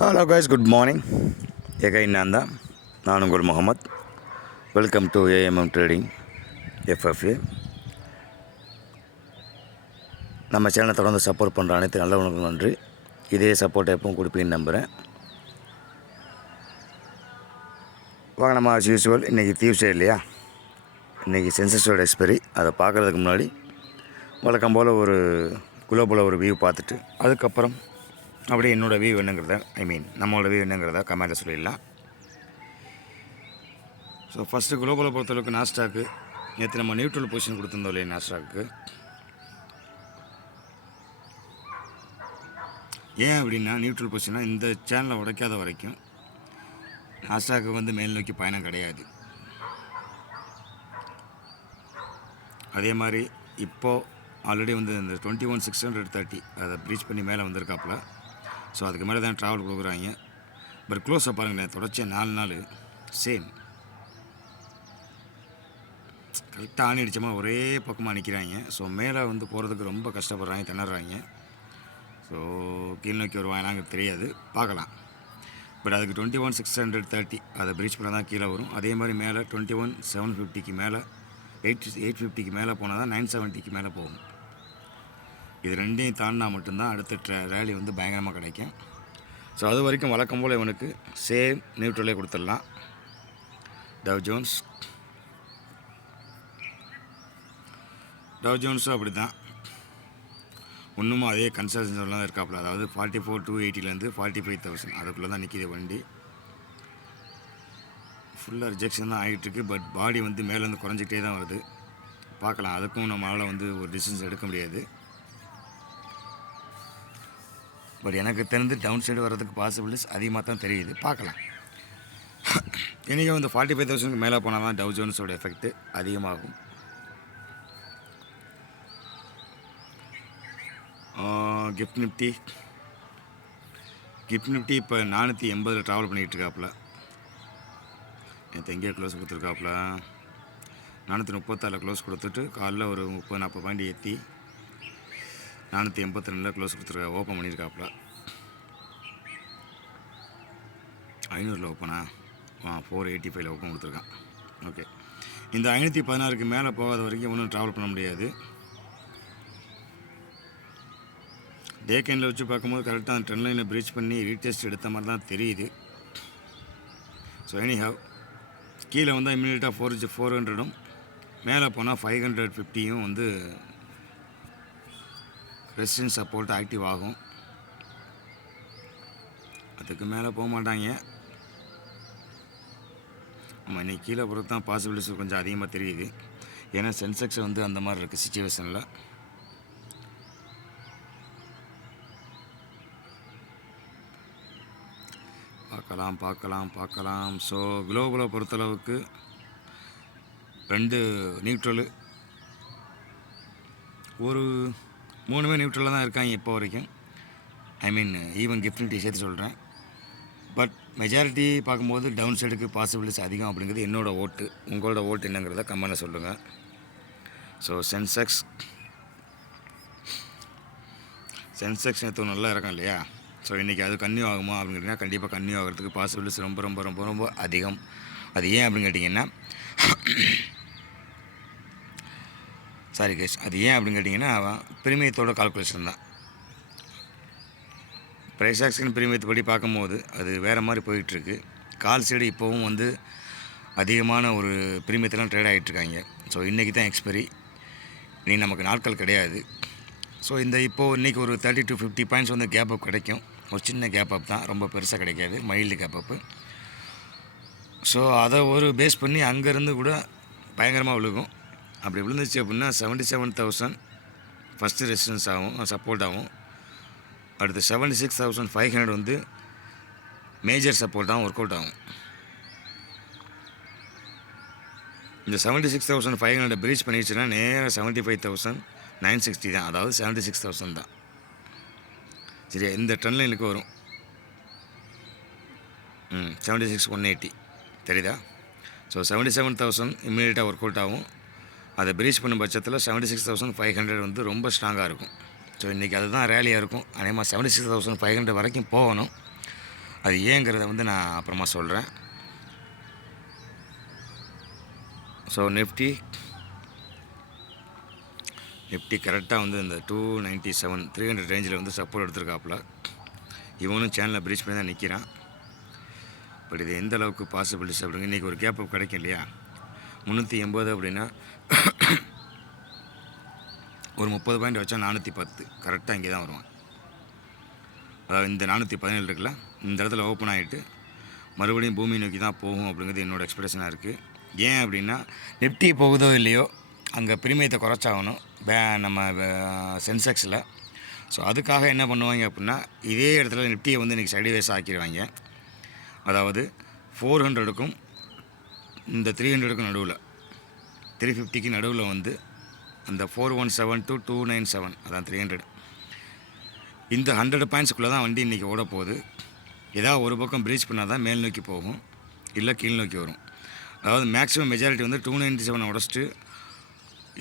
Hello guys good morning again நான் தான். நான் உங்கள் Mohammed. Welcome to AMM trading FFA நம்ம சேனலை தொடர்ந்து சப்போர்ட் பண்ணுற அனைத்து நல்லவனுக்கும் நன்றி. இதே சப்போர்ட் எப்பவும் கொடுப்பீங்கன்னு நம்புகிறேன் வாங்க நம்ம ஆஸ் யூஸ்வல் இன்றைக்கி டியூஸ்டே இல்லையா? இன்றைக்கி சென்சஸோட எக்ஸ்பெரி அதை பார்க்குறதுக்கு முன்னாடி வழக்கம் போல் ஒரு குளோபலாக ஒரு வியூ பார்த்துட்டு அதுக்கப்புறம் அப்படியே என்னோடய வியூ என்னங்கிறத ஐ மீன் நம்மளோட வியூ என்னங்கிறத கமெண்ட்டில் சொல்லிடலாம். ஸோ ஃபஸ்ட்டு குளோபலை பொறுத்தளவுக்கு நாஸ்டாக்கு நேற்று நம்ம நியூட்ரல் பொசிஷன் கொடுத்துருந்தோம் இல்லையா நாஸ்டாக்கு ஏன் அப்படின்னா நியூட்ரல் பொசிஷனாக இந்த சேனலை உடைக்காத வரைக்கும் நாஸ்டாக்கு வந்து மேல் நோக்கி பயணம் கிடையாது. அதே மாதிரி இப்போது ஆல்ரெடி வந்து இந்த twenty one six hundred thirty அதை ப்ரீச் பண்ணி மேலே வந்திருக்காப்புல. ஸோ அதுக்கு மேலே தான் ட்ராவல் கொடுக்குறாங்க. பட் க்ளோஸாக பாருங்களேன் தொடர்ச்சியாக நாலு நாள். சேம் கரெக்டாக ஆணி அடித்தமாக ஒரே பக்கமாக நிற்கிறாங்க ஸோ மேலே வந்து போகிறதுக்கு ரொம்ப கஷ்டப்படுறாங்க திணறாங்க. ஸோ கீழ் நோக்கி வருவாங்களாங்கிறது தெரியாது. பார்க்கலாம். பட் அதுக்கு twenty one six hundred thirty அதை ப்ரீச் பண்ண தான் கீழே வரும். அதே மாதிரி மேலே டுவெண்ட்டி ஒன் செவன் ஃபிஃப்டிக்கு மேலே எயிட் எயிட் ஃபிஃப்டிக்கு மேலே போனால் தான் நைன் செவன்ட்டிக்கு மேலே போகும். இது ரெண்டையும் தாண்டினா மட்டும்தான் அடுத்த ரேலி வந்து பயங்கரமாக கிடைக்கும். ஸோ அது வரைக்கும் வழக்கம் போல் இவனுக்கு சேம் நியூட்ரலே கொடுத்துடலாம். டவ் ஜோன்ஸ் டவ் ஜோன்ஸும் அப்படி தான் இன்னமும் அதே கன்சல்டன்ஸில் தான் இருக்காப்புல. அதாவது ஃபார்ட்டி ஃபோர் டூ எயிட்டிலேருந்து ஃபார்ட்டி ஃபைவ் தௌசண்ட் அதுக்குள்ளே தான் நிற்கிது வண்டி ஃபுல்லாக ரிஜெக்ஷன் தான் ஆகிட்டுருக்கு பட் பாடி வந்து மேலேருந்து குறைஞ்சிக்கிட்டே தான் வருது. பார்க்கலாம். அதுக்கும் நம்மளால் வந்து ஒரு டிசிஷன்ஸ் எடுக்க முடியாது. பட் எனக்கு தெரிந்து டவுன் சைடு வர்றதுக்கு பாசிபிலிட்டிஸ் அதிகமாக தான் தெரியுது. பார்க்கலாம். இன்றைக்கி வந்து ஃபார்ட்டி ஃபைவ் தௌசண்ட்க்கு மேலே போனால் தான் டவு ஜோன்ஸோட எஃபெக்ட் அதிகமாகும். கிஃப்ட் நிஃப்டி கிஃப்ட் நிஃப்டி இப்போ நானூற்றி எண்பதில் ட்ராவல் பண்ணிகிட்டு இருக்காப்புல நேற்று எங்கேயோ க்ளோஸ் கொடுத்துருக்காப்புல. நானூற்றி முப்பத்தாறில் க்ளோஸ் கொடுத்துட்டு காலைல ஒரு முப்பது நாற்பது பாயிண்ட் ஏற்றி நானூற்றி எண்பத்தி ரெண்டில் க்ளோஸ் கொடுத்துருக்கா. ஓப்பன் பண்ணியிருக்காப்புல. ஐநூறில் ஓப்பனா ஆ? ஃபோர் எயிட்டி ஃபைவ்ல ஓப்பன் கொடுத்துருக்கான். ஓகே இந்த ஐநூற்றி பதினாறுக்கு மேலே போகாத வரைக்கும் ஒன்றும் ட்ராவல் பண்ண முடியாது. டே கேனில் வச்சு பார்க்கும்போது கரெக்டாக அந்த ட்ரெண்ட் லைனை ப்ரீச் பண்ணி ரீடெஸ்ட் எடுத்த மாதிரி தான் தெரியுது. ஸோ எனி ஹவ் கீழே வந்தால் இம்மிடியட்டாக ஃபோர் ஃபோர் ஹண்ட்ரடும் மேலே போனால் ஃபைவ் ஹண்ட்ரட் ஃபிஃப்டியும் வந்து ரெசிடென்ட் சப்போர்ட் ஆக்டிவ் ஆகும். அதுக்கு மேலே போக மாட்டாங்க. ஆமாம் இன்னைக்கு கீழே பொறுத்து தான் பாசிபிலிட்டிஸ் கொஞ்சம் அதிகமாக தெரியுது. ஏன்னா சென்செக்ஸ் வந்து அந்த மாதிரி இருக்குது சுச்சுவேஷனில் பார்க்கலாம் பார்க்கலாம் பார்க்கலாம். ஸோ குளோபலை பொறுத்தளவுக்கு ரெண்டு நியூட்ரலு ஒரு மூணுமே நியூட்ரலாக தான் இருக்காங்க இப்போ வரைக்கும். ஐ மீன் ஈவன் கிஃப்டினிட்டி சேர்த்து சொல்கிறேன் பட் மெஜாரிட்டி பார்க்கும்போது டவுன் சைடுக்கு பாசிபிலிட்டிஸ் அதிகம் அப்படிங்கிறது என்னோடய ஓட்டு உங்களோட ஓட்டு என்னங்கிறத கமெண்டில் சொல்லுங்கள் ஸோ சென்செக்ஸ் சென்செக்ஸ் நேற்று நல்லா இருக்கும் இல்லையா? ஸோ இன்றைக்கி அது கன்னியூ ஆகுமா அப்படின்னு கேட்டிங்கன்னா கண்டிப்பாக கன்னியூ ஆகிறதுக்கு பாசிபிலிட்டிஸ் ரொம்ப ரொம்ப ரொம்ப ரொம்ப அதிகம். அது ஏன் அப்படின்னு கேட்டிங்கன்னா சாரி கேஸ் அது ஏன் அப்படின்னு கேட்டிங்கன்னா பிரீமியத்தோட கால்குலேஷன் தான். ப்ரைஸ் ஆக்ஷன் பிரீமியத்தை படி பார்க்கும்போது அது வேறு மாதிரி போயிட்டுருக்கு. கால் சைடு இப்போவும் வந்து அதிகமான ஒரு பிரீமியத்தெல்லாம் ட்ரேட் ஆகிட்டுருக்காங்க ஸோ இன்றைக்கி தான் எக்ஸ்பைரி இனி நமக்கு நாட்கள் கிடையாது. ஸோ இந்த இப்போது இன்றைக்கி ஒரு தேர்ட்டி டு ஃபிஃப்டி பாயிண்ட்ஸ் வந்து கேப் அப் கிடைக்கும். ஒரு சின்ன கேப் அப் தான். ரொம்ப பெருசாக கிடைக்காது. மைல்டு கேப் அப்பு ஸோ அதை ஒரு பேஸ் பண்ணி அங்கேருந்து கூட பயங்கரமாக விழுகும். அப்படி விழுந்துச்சு அப்படின்னா seventy seven thousand first residence ஆகும் சப்போர்ட் ஆகும். அடுத்து seventy six thousand five hundred வந்து மேஜர் சப்போர்ட் ஆகும் ஒர்க் அவுட் ஆகும். இந்த seventy six thousand five hundred breach பண்ணிடுச்சுன்னா நேராக seventy five thousand nine sixty தான் அதாவது செவன்ட்டி சிக்ஸ் தௌசண்ட் தான். சரி இந்த ட்ரெண்ட் வரும். ம் செவன்ட்டி சிக்ஸ் ஒன் எயிட்டி தெரியுதா? ஸோ செவன்ட்டி செவன் தௌசண்ட் இம்மீடியட்டாக ஒர்க் அவுட் ஆகும். அதை ப்ரீச் பண்ணும் பட்சத்தில் seventy six thousand five hundred வந்து ரொம்ப ஸ்ட்ராங்காக இருக்கும். ஸோ இன்றைக்கி அதுதான் ரேலியாக இருக்கும். அதேமாதிரி seventy six thousand five hundred வரைக்கும் போகணும். அது ஏங்கிறத வந்து நான் அப்புறமா சொல்கிறேன் ஸோ நிஃப்டி நிஃப்டி கரெக்டாக வந்து இந்த two ninety seven three hundred ரேஞ்சில் வந்து சப்போர்ட் எடுத்திருக்காப்புல. இவனும் சேனலை ப்ரீச் பண்ணி தான் நிற்கிறான் பட் இது எந்த அளவுக்கு பாசிபிலிட்டிஸ் அப்படிங்க இன்றைக்கி ஒரு கேப் கிடைக்கும் இல்லையா? முந்நூற்றி எண்பது அப்படின்னா ஒரு முப்பது பாயிண்ட் வச்சா நானூற்றி பத்து. கரெக்டாக இங்கே தான் வருவான். அதாவது இந்த நானூற்றி பதினேழு இருக்குல்ல இந்த இடத்துல ஓப்பன் ஆகிட்டு மறுபடியும் பூமி நோக்கி தான் போகும் அப்படிங்கிறது என்னோடய எக்ஸ்பெக்டேஷனாக இருக்குது ஏன் அப்படின்னா நிஃப்டி போகுதோ இல்லையோ அங்கே பிரிமியத்தை குறைச்சாகணும். பே நம்ம சென்செக்ஸில். ஸோ அதுக்காக என்ன பண்ணுவாங்க அப்படின்னா இதே இடத்துல நிப்டியை வந்து இன்றைக்கி சைடிவேஸ் ஆக்கிடுவாங்க. அதாவது ஃபோர் ஹண்ட்ரடுக்கும் இந்த த்ரீ ஹண்ட்ரடுக்கு நடுவில் த்ரீ ஃபிஃப்டிக்கு நடுவில் வந்து அந்த four one seven two two nine seven அதான் த்ரீ ஹண்ட்ரட் இந்த ஹண்ட்ரட் பாயிண்ட்ஸுக்குள்ளே தான் வண்டி இன்றைக்கி ஓட போகுது. ஏதாவது ஒரு பக்கம் ப்ரீச் பண்ணால் தான் மேல் நோக்கி போகும் இல்லை கீழ் நோக்கி வரும். அதாவது மேக்ஸிமம் மெஜாரிட்டி வந்து டூ நைன்ட்டி செவனை உடச்சிட்டு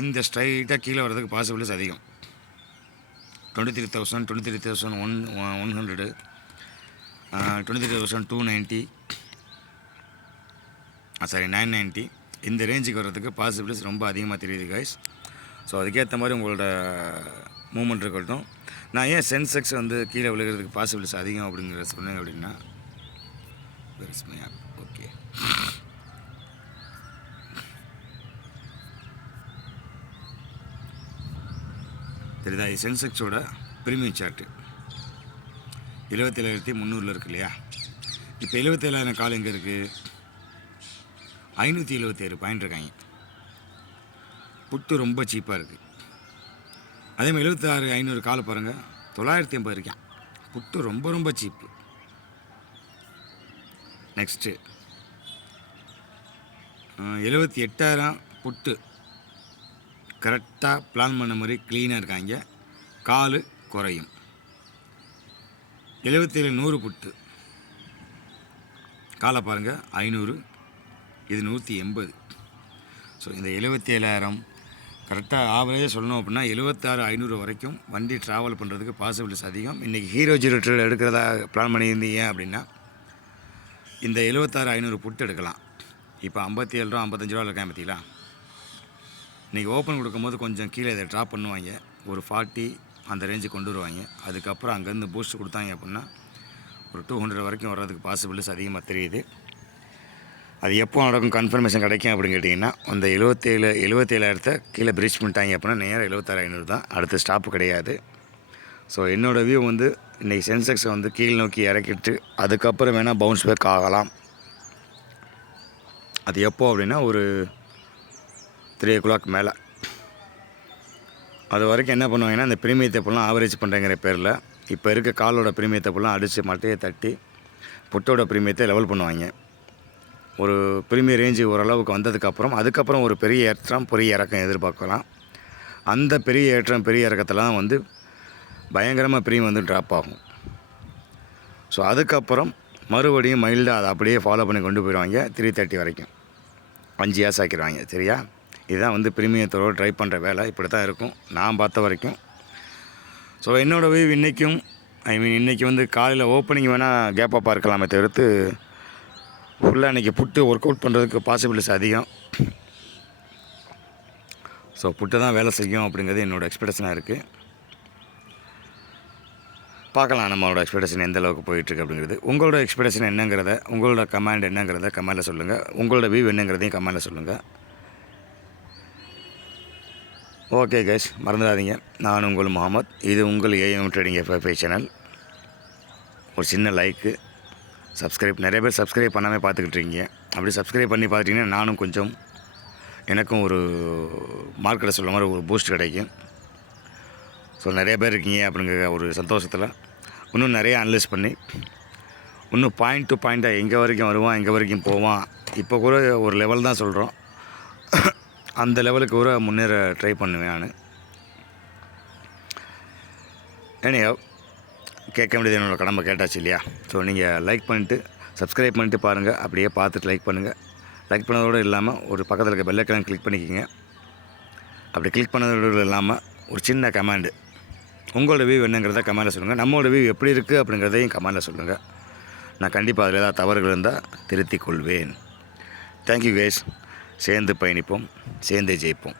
இந்த ஸ்ட்ரைட்டாக கீழே வர்றதுக்கு பாசிபிலிட்டிஸ் அதிகம். Twenty three thousand twenty three thousand one one hundred twenty three thousand two ninety sorry nine ninety இந்த ரேஞ்சுக்கு வர்றதுக்கு பாசிபிலிட்டிஸ் ரொம்ப அதிகமாக தெரியுது கைஸ் ஸோ அதுக்கேற்ற மாதிரி உங்களோட மூமெண்ட் இருக்கட்டும். நான் ஏன் சென்செக்ஸ் வந்து கீழே விழுகிறதுக்கு பாசிபிலிட்டிஸ் அதிகம் அப்படிங்கிறத சொன்னேன் அப்படின்னா ஓகே தெரியுதா? இது சென்செக்ஸோட ப்ரீமியம் சார்ட்டு எழுபத்தேழாயிரத்தி முந்நூறில் இருக்கு இல்லையா? இப்போ எழுபத்தேழாயிரம் கால் எங்கே இருக்குது ஐநூற்றி எழுபத்தேழு பாயிண்ட் இருக்காங்க. புட்டு ரொம்ப சீப்பாக இருக்குது அதேமாதிரி எழுபத்தாறு ஐநூறு கால் பாருங்கள் தொள்ளாயிரத்தி ஐம்பது இருக்கான். புட்டு ரொம்ப ரொம்ப சீப்பு நெக்ஸ்ட்டு எழுபத்தி எட்டாயிரம் புட்டு. கரெக்டாக பிளான் பண்ண மாதிரி க்ளீனாக இருக்காங்க. கால் குறையும். எழுபத்தேழு நூறு புட்டு. காலை பாருங்கள் ஐநூறு. இது நூற்றி எண்பது. ஸோ இந்த எழுபத்தேழாயிரம் கரெக்டாக ஆவரேஜாக சொல்லணும் அப்படின்னா எழுபத்தாறு ஐநூறு வரைக்கும் வண்டி ட்ராவல் பண்ணுறதுக்கு பாசிபிலிட்டிஸ் அதிகம். இன்றைக்கி ஹீரோ ஜீரோ ட்ரெயில் எடுக்கிறதா பிளான் பண்ணியிருந்தீங்க அப்படின்னா இந்த எழுபத்தாறு ஐநூறு புட்டு எடுக்கலாம். இப்போ ஐம்பத்தி ஏழு ரூபா ஐம்பத்தஞ்சு ரூபா இருக்கேன் பார்த்தீங்களா? இன்றைக்கி ஓப்பன் கொடுக்கும்போது கொஞ்சம் கீழே இதை ட்ராப் பண்ணுவாங்க. ஒரு ஃபார்ட்டி அந்த ரேஞ்சுக்கு கொண்டு வருவாங்க. அதுக்கப்புறம் அங்கேருந்து பூஸ்ட் கொடுத்தாங்க அப்படின்னா ஒரு டூ ஹண்ட்ரட் வரைக்கும் வர்றதுக்கு பாசிபிலிட்டிஸ் அதிகமாக தெரியுது. அது எப்போ நடக்கும் கன்ஃபர்மேஷன் கிடைக்கும் அப்படின்னு கேட்டிங்கன்னா அந்த எழுபத்தேழு எழுபத்தேழாயிரத்தை கீழே பிரீச் பண்ணிட்டாங்க அப்படின்னா நேரம் எழுபத்தாறு ஐநூறு தான். அடுத்த ஸ்டாப்பு கிடையாது. ஸோ என்னோடய வியூ வந்து இன்றைக்கி சென்செக்ஸை வந்து கீழ் நோக்கி இறக்கிட்டு அதுக்கப்புறம் வேணால் பவுன்ஸ் பேக் ஆகலாம். அது எப்போ அப்படின்னா ஒரு த்ரீ ஓ கிளாக் மேலே. அது வரைக்கும் என்ன பண்ணுவாங்கன்னா இந்த பிரீமியத்தை ஆவரேஜ் பண்ணுறேங்கிற பேரில் இப்போ இருக்க காலோட பிரீமியத்தை ஃபுல்லாக அடித்து மட்டையை தட்டி புட்டோட பிரீமியத்தை லெவல் பண்ணுவாங்க. ஒரு பிரீமியம் ரேஞ்சு ஓரளவுக்கு வந்ததுக்கப்புறம் அதுக்கப்புறம் ஒரு பெரிய ஏற்றம் பெரிய இறக்கம் எதிர்பார்க்கலாம். அந்த பெரிய ஏற்றம் பெரிய இறக்கத்தெல்லாம் வந்து பயங்கரமாக பிரீமியம் வந்து ட்ராப் ஆகும். ஸோ அதுக்கப்புறம் மறுபடியும் மைல்டாக அதை அப்படியே ஃபாலோ பண்ணி கொண்டு போயிடுவாங்க த்ரீ தேர்ட்டி வரைக்கும். அஞ்சு இயர்ஸ் ஆக்கிடுவாங்க சரியா? இதுதான் வந்து பிரீமியத்தோட ட்ரை பண்ணுற வேலை இப்படி தான் இருக்கும் நான் பார்த்த வரைக்கும். ஸோ என்னோடய வீவ் இன்றைக்கும் ஐ மீன் இன்றைக்கி வந்து காலையில் ஓப்பனிங் வேணால் கேப்பாக பார்க்கலாமே தவிர்த்து ஃபுல்லாக இன்றைக்கி புட்டு ஒர்க் அவுட் பண்ணுறதுக்கு பாசிபிலிட்டிஸ் அதிகம். ஸோ புட்டு தான் வேலை செய்யும் அப்படிங்கிறது என்னோடய எக்ஸ்பெக்டேஷனாக இருக்குது பார்க்கலாம் நம்மளோட எக்ஸ்பெக்டேஷன் எந்த அளவுக்கு போயிட்டுருக்கு அப்படிங்கிறது. உங்களோட எக்ஸ்பெக்டேஷன் என்னங்கிறத உங்களோட கமாண்ட் என்னங்கிறத கமெண்டில் சொல்லுங்கள் உங்களோட வியூ என்னங்கிறதையும் கமெண்டில் சொல்லுங்கள் ஓகே கைஸ் மறந்துடாதீங்க. நான் உங்கள் முகமது. இது உங்கள் ஏஎம் ட்ரேடிங் எஃப்எஃப்ஐ சேனல் ஒரு சின்ன லைக்கு சப்ஸ்கிரைப் நிறைய பேர் சப்ஸ்கிரைப் பண்ணாமல் பார்த்துக்கிட்டு இருக்கீங்க. அப்படி சப்ஸ்கிரைப் பண்ணி பார்த்துட்டிங்கன்னா நானும் கொஞ்சம் எனக்கும் ஒரு மார்க்கெட்டை சொல்ல மாதிரி ஒரு பூஸ்ட் கிடைக்கும். ஸோ நிறைய பேர் இருக்கீங்க அப்படிங்கிற ஒரு சந்தோஷத்தில் இன்னும் நிறைய அனலைஸ் பண்ணி இன்னும் பாயிண்ட் டு பாயிண்ட்டாக எங்கே வரைக்கும் வருவான் எங்கே வரைக்கும் போவான் இப்போ கூட ஒரு லெவல் தான் சொல்கிறோம் அந்த லெவலுக்கு கூட முன்னேற ட்ரை பண்ணுவேன் நான். ஏனியா கேட்க வேண்டியது என்னோட கடமை கேட்டாச்சு இல்லையா? ஸோ நீங்கள் லைக் பண்ணிவிட்டு சப்ஸ்கிரைப் பண்ணிட்டு பாருங்கள் அப்படியே பார்த்துட்டு லைக் பண்ணுங்கள் லைக் பண்ணதோடு இல்லாமல் ஒரு பக்கத்தில் இருக்க பெல்லைக்கெல்லாம் கிளிக் பண்ணிக்கோங்க. அப்படி கிளிக் பண்ணதோடு இல்லாமல் ஒரு சின்ன கமாண்டு உங்களோட வியூ என்னங்கிறத கமெண்டில் சொல்லுங்கள் நம்மளோட வியூ எப்படி இருக்குது அப்படிங்கிறதையும் கமெண்டில் சொல்லுங்கள் நான் கண்டிப்பாக அதில் ஏதாவது தவறுகள் இருந்தால் திருத்திக் கொள்வேன். தேங்க்யூ கேஸ் சேர்ந்து பயணிப்போம். சேர்ந்தே ஜெயிப்போம்.